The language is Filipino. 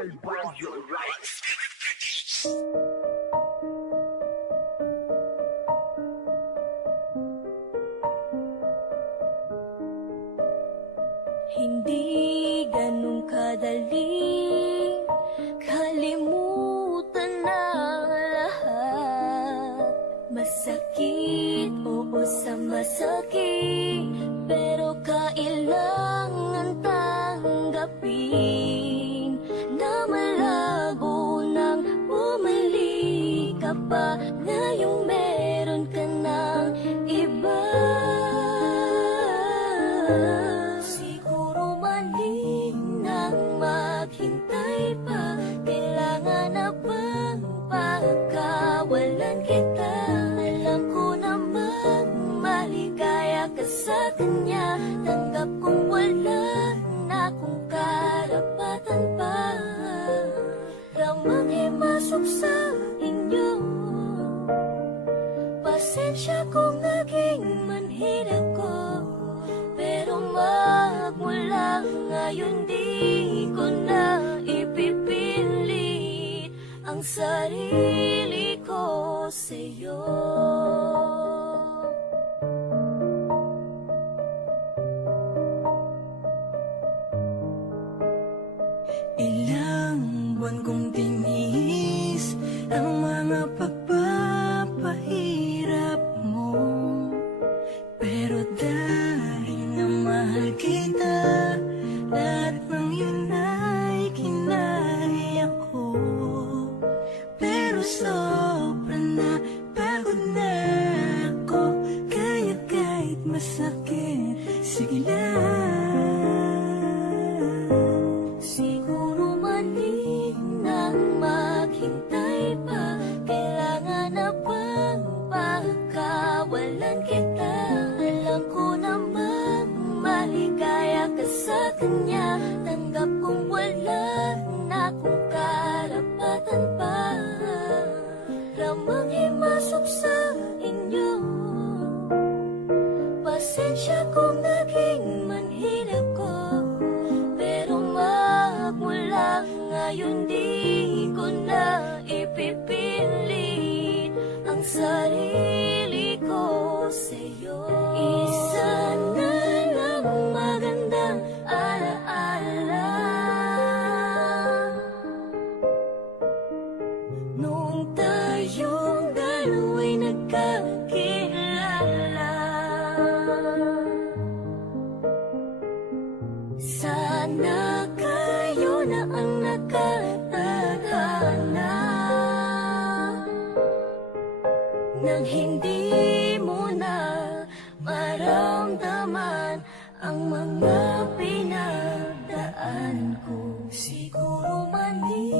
Hindi ganun kadali kalimutan na lahat. Masakit, oo sa masakit, pero kailangan tanggapin na malabo nang bumalik ka pa. Ngayong meron ka ng iba. Maghintay pa, kailangan na bang pagkawalan kita? Alam ko namang maligaya ka sa kanya. Tanggap kong wala na akong karapatan pa. Ramang himasok sa inyo. Pasensya kung naging manhid ako, pero magmula ngayon di ko na ipipilit ang sarili ko sa'yo. Ilang buwan kong tinis ang mga pagpapahirap mo, pero dahil na mahal kita, lahat ng yun ay kinaya ko. Pero sobra na, pagod na ako, kaya kahit masakit, sige lang. Siguro mali nang maghintay pa, kailangan na bang pagkawalan kita? Alam ko namang maligaya ka sa kanya. Tanggap kong wala na akong karapatan pa. Ramang himasok sa inyo. Pasensya kung naging manhid ako, pero magmula ngayon di ko na ipipilit ang sarili ko sa'yo. Isa na lang magandang alaala noong tayong dalawa'y nagkakilala. Sana kayo na ang nakatadhana nang hindi mo na maramdaman ang mga pinagdaan ko. Siguro mali